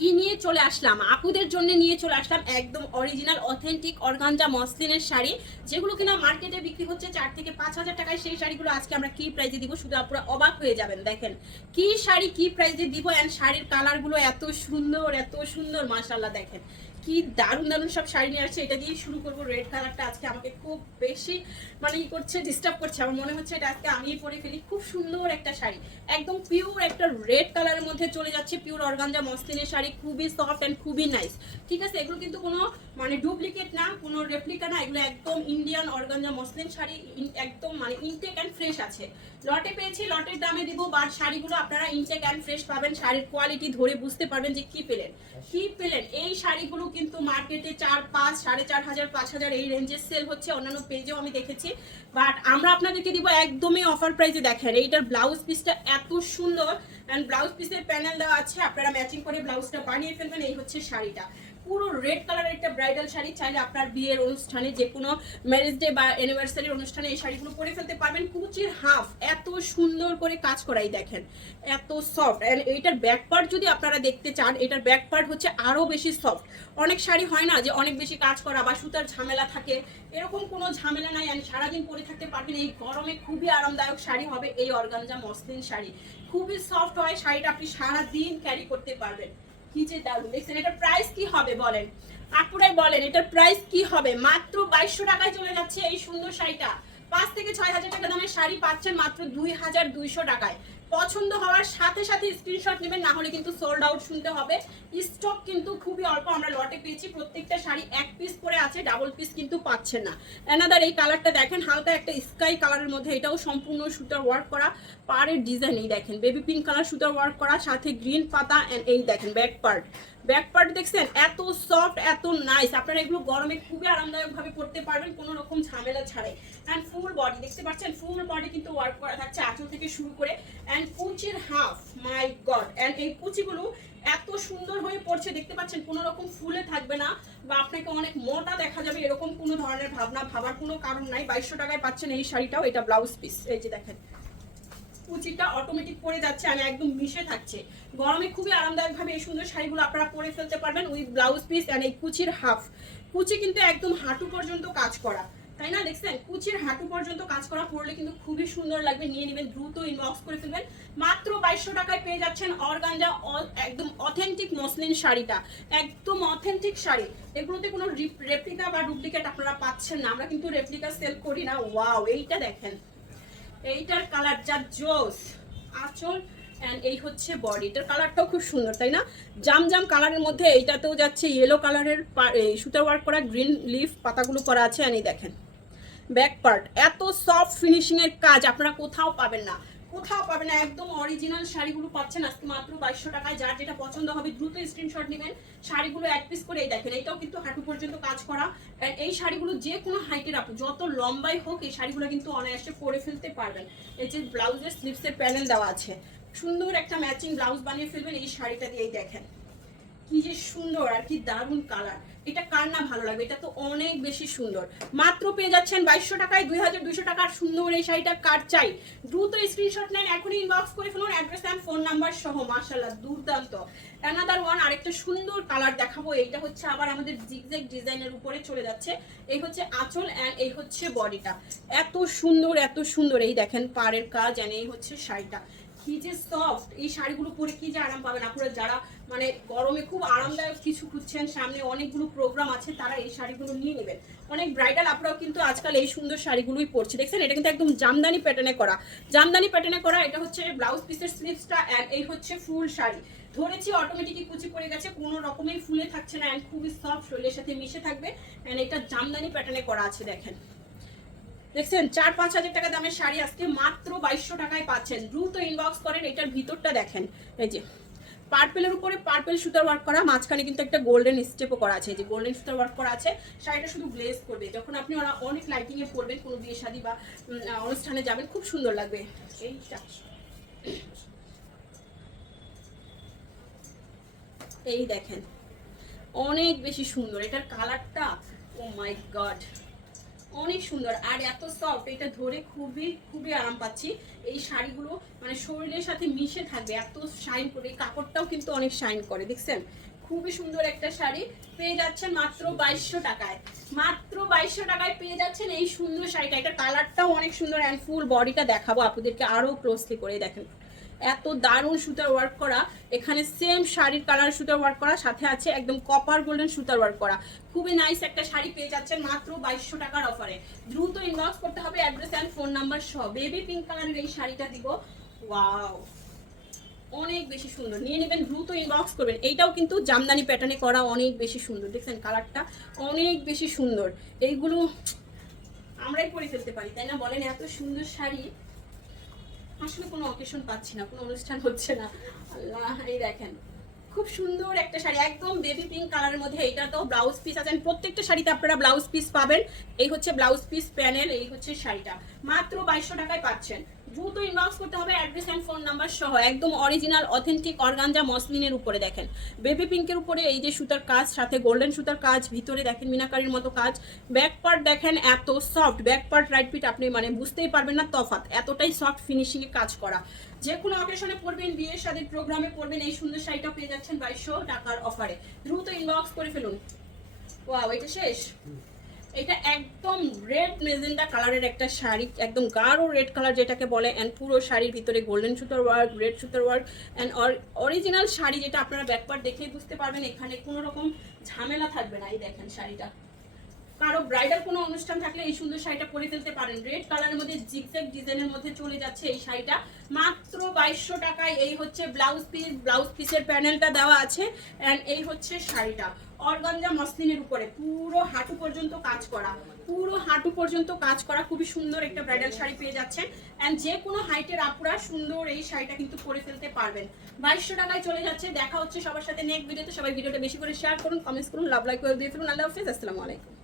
কি নিয়ে চলে আসলাম, আপুদের জন্য নিয়ে চলে আসলাম একদম অরিজিনাল অথেন্টিক অর্গানজা মসলিনের শাড়ি, যেগুলো কিনা মার্কেটে বিক্রি হচ্ছে 4 থেকে 5 হাজার টাকায়। সেই শাড়িগুলো আজকে আমরা কি প্রাইসে দিব, শুধু আপনারা অবাক হয়ে যাবেন। দেখেন কি শাড়ি কি প্রাইসে দিব, অ্যান্ড শাড়ির কালারগুলো এত সুন্দর এত সুন্দর, মাশাআল্লাহ। দেখেন কি দারুণ দারুণ সব শাড়ি নিয়ে আসছে। এটা দিয়ে শুরু করবো। রেড কালারটা আজকে আমাকে খুব বেশি মানে ই করছে, ডিস্টার্ব করছে। আমার মনে হচ্ছে এটা আজকে আমিই পরে ফেলি। খুব সুন্দর একটা শাড়ি, একদম পিওর একটা রেড কালারের মধ্যে চলে যাচ্ছে। পিওর অর্গানজা মসলিনের শাড়ি, খুবই সফট অ্যান্ড খুবই নাইস। ঠিক আছে, এগুলো কিন্তু কোনো মানে ডুপ্লিকেট না, কোনো রেপ্লিকা না, এগুলো একদম ইন্ডিয়ান অর্গানজা মসলিন শাড়ি, একদম মানে ইনটেক অ্যান্ড ফ্রেশ আছে। লটে পেয়েছি, লটের দামে দিব, বাট শাড়িগুলো আপনারা ইনটেক অ্যান্ড ফ্রেশ পাবেন। শাড়ির কোয়ালিটি ধরে বুঝতে পারবেন যে কি পেলেন কি পেলেন। এই শাড়িগুলো কিন্তু মার্কেটে 4, 5, 4,500, 5,000 এই রেঞ্জের সেল হচ্ছে, অন্যান্য পেজেও আমি দেখেছি। বাট আমরা আপনাদেরকে দিব একদমই অফার প্রাইসে। দেখেন এইটার ব্লাউজ পিসটা এত সুন্দর, অ্যান্ড ব্লাউজ পিসের প্যানেল দেওয়া আছে, আপনারা ম্যাচিং করে ব্লাউজটা বানিয়ে ফেলবেন। এই হচ্ছে শাড়িটা, পুরো রেড কালারের একটা ব্রাইডাল শাড়ি। চাইলে আপনার বিয়ের অনুষ্ঠানে, যে কোনো ম্যারেজ ডে বা অ্যানিভার্সারির অনুষ্ঠানে এই শাড়িগুলো পরে ফেলতে পারবেন। কুচির হাফ এত সুন্দর করে কাজ করাই, দেখেন এত সফট। অ্যান্ড এইটার ব্যাক পার্ট যদি আপনারা দেখতে চান, এটার ব্যাক পার্ট হচ্ছে আরও বেশি সফট। অনেক শাড়ি হয় না যে অনেক বেশি কাজ করা বা সুতার ঝামেলা থাকে, এরকম কোনো ঝামেলা নাই। অ্যান্ড সারাদিন পরে থাকতে পারবেন। এই গরমে খুবই আরামদায়ক শাড়ি হবে এই অর্গানজা মসলিন শাড়ি। খুবই সফট হয় শাড়িটা, আপনি সারাদিন ক্যারি করতে পারবেন। কি যে দারুণ। দেখছেন এটার প্রাইস কি হবে বলেন, আপুরাই বলেন এটার প্রাইস কি হবে? মাত্র 2200 টাকায় চলে যাচ্ছে এই সুন্দর শাড়িটা। 5 থেকে 6 হাজার টাকা দামের শাড়ি পাচ্ছেন মাত্র 2200 টাকায়। পছন্দ হওয়ার সাথে সাথে স্ক্রিনশট নেবেন, না হলে কিন্তু সোল্ড আউট শুনতে হবে। স্টক কিন্তু খুবই অল্প, আমরা লটে পেয়েছি। প্রত্যেকটা শাড়ি এক পিস করে আছে, ডাবল পিস কিন্তু পাচ্ছেন না। অ্যানাদার এই কালারটা দেখেন, হালকা একটা স্কাই কালারের মধ্যে, এটাও সম্পূর্ণ সুতার ওয়ার্ক করা। পাড়ের ডিজাইন এই দেখেন, বেবি পিঙ্ক কালার সুতার ওয়ার্ক করা, সাথে গ্রিন পাতা। এন্ড এই দেখেন ব্যাক পার্ট, ব্যাক পার্ট দেখছেন এত সফট এত নাইস। আপনারা এগুলো গরমে খুবই আরামদায়ক ভাবে পরতে পারবেন, কোনো রকম ঝামেলা ছাড়াই। অ্যান্ড ফুল বডি দেখতে পাচ্ছেন, ফুল বডি কিন্তু ওয়ার্ক করা থাকছে আঁচল থেকে শুরু করে। অ্যান্ড কুচির হাফ, মাই গড। অ্যান্ড এই কুচিগুলো এত সুন্দর হয়ে পড়ছে, দেখতে পাচ্ছেন কোনো রকম ফুলে থাকবে না বা আপনাকে অনেক মোটা দেখা যাবে, এরকম কোনো ধরনের ভাবনা ভাবার কোনো কারণ নাই। 2200 টাকায় পাচ্ছেন এই শাড়িটাও। এটা ব্লাউজ পিস, এই যে দেখেন কুচিটা অটোমেটিক পরে যাচ্ছে, আমি একদম মিশে থাকছে। গরমে খুবই আরামদায়ক ভাবে এই সুন্দর শাড়িগুলো আপনারা পরে ফেলতে পারবেন উইথ ব্লাউজ পিস। অ্যান্ড এই কুচির হাফ, কুচি কিন্তু একদম হাঁটু পর্যন্ত কাজ করা, তাই না? দেখছেন কুচির হাঁটু পর্যন্ত কাজ করা, পরলে কিন্তু খুবই সুন্দর লাগবে। নিয়ে নেবেন, দ্রুত ইনবক্স করে ফেলবেন। মাত্র 2200 টাকায় পেয়ে যাচ্ছেন অর্গানজা একদম অথেন্টিক মসলিন শাড়িটা, একদম অথেন্টিক শাড়ি। এগুলোতে কোনো রেপ্লিকা বা ডুপ্লিকেট আপনারা পাচ্ছেন না, আমরা কিন্তু রেপ্লিকা সেল করি না। ওয়াও, এইটা দেখেন, এইটার কালার যা জোস। আঁচল এন্ড এই হচ্ছে বডি, এটার কালারটাও খুব সুন্দর, তাই না? জাম জাম কালারের মধ্যে এইটাতেও যাচ্ছে ইয়েলো কালারের সুতার ওয়ার্ক করা, গ্রিন লিফ পাতাগুলো করা আছে। আর এই দেখেন ব্যাক পার্ট, এত সফট ফিনিশিং এর কাজ আপনারা কোথাও পাবেন না, কোথাও পাবেন না। একদম অরিজিনাল শাড়িগুলো পাচ্ছেন আজকে মাত্র 2200 টাকায়। যার যেটা পছন্দ হবে দ্রুত স্ক্রিনশট নেবেন। শাড়িগুলো এক পিস করে এই দেখেন, এইটাও কিন্তু হাঁটু পর্যন্ত কাজ করা। এই শাড়িগুলো যে কোনো হাইটের আপু যত লম্বাই হোক, এই শাড়িগুলো কিন্তু অনায়াসে পরে ফেলতে পারবেন। এই যে ব্লাউজের স্লিভসের প্যানেল দেওয়া আছে, সুন্দর একটা ম্যাচিং ব্লাউজ বানিয়ে ফেলবেন এই শাড়িটা দিয়েই। দেখেন কি যে সুন্দর আর কি দারুণ কালার, এটা কার না ভালো লাগবে? এটা তো অনেক বেশি সুন্দর। মাত্র পেয়ে যাচ্ছেন 2200 টাকায় 2200 টাকার সুন্দর এই শাড়িটা। কার চাই দ্রুত স্ক্রিনশট নেন, এখনই ইনবক্স করে ফেলুন অ্যাড্রেস এন্ড ফোন নাম্বার সহ। মাশাআল্লাহ দুর্দান্ত। অ্যানাদার ওয়ান, আরেকটা সুন্দর কালার দেখাবো। এইটা হচ্ছে আবার আমাদের জিগজ্যাগ ডিজাইনের উপরে চলে যাচ্ছে। এই হচ্ছে আঁচল এন্ড এই হচ্ছে বডিটা, এত সুন্দর এত সুন্দর। এই দেখেন পাড়ের কাজ এন্ড এই হচ্ছে শাড়িটা, কি যে সফট। এই শাড়িগুলো পরে কি যে আরাম পাবেন আপনারা, যারা মানে গরমে খুব আরামদায়ক কিছু খুঁজছেন, সামনে অনেকগুলো প্রোগ্রাম আছে, তারা এই শাড়িগুলো নিয়ে নেবেন। অনেক ব্রাইডাল আপনারাও কিন্তু আজকাল এই সুন্দর শাড়িগুলোই পরছে। দেখছেন এটা কিন্তু একদম জামদানি প্যাটার্নে করা, জামদানি প্যাটার্নে করা। এটা হচ্ছে ব্লাউজ পিসের স্লিভসটা এন্ড এই হচ্ছে ফুল শাড়ি। ধরেছি অটোমেটিকই কুচি পড়ে গেছে, কোনো রকমের ফুলে থাকছে না, এন্ড খুবই সফট, শরীরের সাথে মিশে থাকবে। এন্ড এটা জামদানি প্যাটার্নে করা আছে। দেখেন দেখছেন 4-5 হাজার টাকা দামের শাড়ি আজকে মাত্র 2200 টাকায় পাচ্ছেন। দ্রুত ইনবক্স করেন। এটার ভিতরটা দেখেন, এই যে পার্পেলের উপরে পার্পেল সুতার ওয়ার্ক করা, মাঝখানে কিন্তু একটা গোল্ডেন স্টেপও করা আছে, যে গোল্ডেন সুতার ওয়ার্ক করা আছে। শাড়িটা শুধু গ্লেজ করবে, যখন আপনি ওরা অনেক লাইটিং এ পরবেন, কোনো বিয়ে শাদী বা অনুষ্ঠানে যাবেন, খুব সুন্দর লাগবে। এইটা এই দেখেন অনেক বেশি সুন্দর, এটার কালারটা ও মাই গড অনেক সুন্দর আর এত সফট। এটা ধরে খুবই খুবই আরাম পাচ্ছি। এই শাড়িগুলো মানে শরীরের সাথে মিশে থাকবে, এত শাইন করে। কাপড়টাও কিন্তু অনেক শাইন করে, দেখছেন খুবই সুন্দর একটা শাড়ি পেয়ে যাচ্ছেন মাত্র 2200 টাকায়। মাত্র 2200 টাকায় পেয়ে যাচ্ছেন এই সুন্দর শাড়িটা। এটা কালারটাও অনেক সুন্দর অ্যান্ড ফুল বডিটা দেখাবো আপনাদেরকে আরো ক্লোজলি করে। দেখেন এত দারুণ সুতার ওয়ার্ক করা, এখানে সেম শাড়ির কালার সুতার ওয়ার্ক করা, সাথে আছে একদম কপার গোল্ডেন সুতার ওয়ার্ক করা। খুবই নাইস একটা শাড়ি পেয়ে যাচ্ছেন মাত্র 2200 টাকার অফারে। দ্রুত ইনবক্স করতে হবে অ্যাড্রেস এন্ড ফোন নাম্বার সহ। বেবি পিঙ্ক কালারের এই শাড়িটা দিব, ওয়াও অনেক বেশি সুন্দর, নিয়ে নেবেন, দ্রুত ইনবক্স করবেন। এইটাও কিন্তু জামদানি প্যাটার্নে করা, অনেক বেশি সুন্দর। দেখছেন কালারটা অনেক বেশি সুন্দর। এইগুলো আমরাই পরে ফেলতে পারি, তাই না বলেন? এত সুন্দর শাড়ি আসলে কোনো অকেশন পাচ্ছি না, কোনো অনুষ্ঠান হচ্ছে না। আল্লাহ, এই দেখেন খুব সুন্দর একটা শাড়ি, একদম বেবি পিঙ্ক কালারের মধ্যে। এটা তো ব্লাউজ পিস আছেন, প্রত্যেকটা শাড়িতে আপনারা ব্লাউজ পিস পাবেন। এই হচ্ছে ব্লাউজ পিস প্যানেল, এই হচ্ছে শাড়িটা মাত্র 2200 টাকায় পাচ্ছেন। দ্রুত ইনবক্স করতে হবে অ্যাড্রেস এন্ড ফোন নাম্বার সহ। একদম অরিজিনাল অথেন্টিক অর্গানজা মসলিনের উপরে দেখেন বেবি পিঙ্কের উপরে এই যে সুতার কাজ, সাথে গোল্ডেন সুতার কাজ, ভিতরে দেখেন মিনাকারির মতো কাজ। ব্যাক পার্ট দেখেন এত সফট, ব্যাক পার্ট রাইট পিট আপনি মানে বুঝতেই পারবেন না তফাৎ, এতটাই সফট ফিনিশিং এ কাজ করা। যে কোনো অকেশনে পরবেন, বিয়ে শাদীর প্রোগ্রামে পরবেন, এই সুন্দর শাড়িটা পেয়ে যাচ্ছেন 2200 টাকার অফারে। দ্রুত ইনবক্স করে ফেলুন। ওয়াও, এটা শেষ। এটা একদম রেড মেজেন্ডা কালারের একটা শাড়ি, একদম গাঢ় রেড কালার যেটাকে বলে, এন্ড পুরো শাড়ির ভিতরে গোল্ডেন সুতার ওয়ার্ক, রেড সুতার ওয়ার্ক, এন্ড অরিজিনাল শাড়ি যেটা আপনারা ব্যাকপার্ট দেখেই বুঝতে পারবেন, এখানে কোনো রকম ঝামেলা থাকবে না। এই দেখেন শাড়িটা, কারো ব্রাইডাল কোনো অনুষ্ঠান থাকলে এই সুন্দর শাড়িটা পরে ফেলতে পারেন। রেড কালারের মধ্যে জিগজ্যাগ ডিজাইনের মধ্যে চলে যাচ্ছে এই শাড়িটা মাত্র 2200 টাকায়। এই হচ্ছে ব্লাউজ পিস, ব্লাউজ পিসের প্যানেলটা দেওয়া আছে, এন্ড এই হচ্ছে শাড়িটা অর্গানজা মসলিনের উপরে পুরো হাঁটু পর্যন্ত কাজ করা, পুরো হাঁটু পর্যন্ত কাজ করা। খুবই সুন্দর একটা ব্রাইডাল শাড়ি পেয়ে যাচ্ছেন, এন্ড যে কোনো হাইটের আপুরা সুন্দর এই শাড়িটা কিন্তু পরে ফেলতে পারবেন। 2200 টাকায় চলে যাচ্ছে। দেখা হচ্ছে সবার সাথে নেক্সট ভিডিওতে। সবাই ভিডিওটা বেশি করে শেয়ার করুন, কমেন্টস করুন, লাভ লাইক করে দিয়ে ফেলুন। আল্লাহ হাফেজ, আসসালামু আলাইকুম।